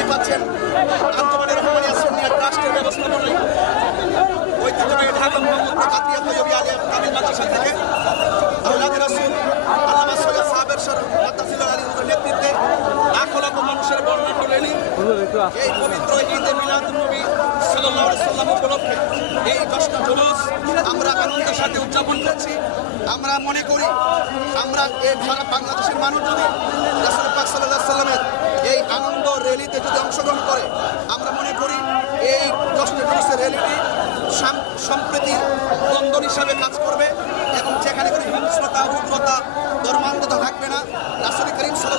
দেখতে পাচ্ছেন আঞ্জুমানে রহমানিয়া সুন্নিয়া ট্রাস্টের ব্যবস্থাপনায় ঐতিহ্যবাহী ঢাকা মোহাম্মদপুর কাতিয়া তৈয়বী আলিয়া কামিল মাদ্রাসা থেকে আল্লাহর রাসূল আল্লামা সৈয়দ সাবের সর মাদ্রাসিল আলীর নেতৃত্বে লাখ লাখ মানুষের বর্ণাঢ্য র্যালি এই পবিত্র ঈদে মিলাদুন নবী সাল্লাল্লাহু আলাইহি সাল্লাম উপলক্ষে এই 10টা জুলুস আমরা আনন্দের সাথে উদযাপন করছি। আমরা মনে করি আমরা এই সারা বাংলাদেশের মানুষ যদি রাসূল পাক সাল্লাল্লাহু আলাইহি সাল্লামের এই আনন্দ র্যালিতে যদি অংশগ্রহণ করে, আমরা মনে করি এই 10টা জুলুসের র্যালিটি সম্প্রীতির বন্ধন হিসাবে কাজ করবে এবং যেখানে কোনো হিংস্রতা উগ্রতা ধর্মান্ধতা থাকবে না। রাসূল করিম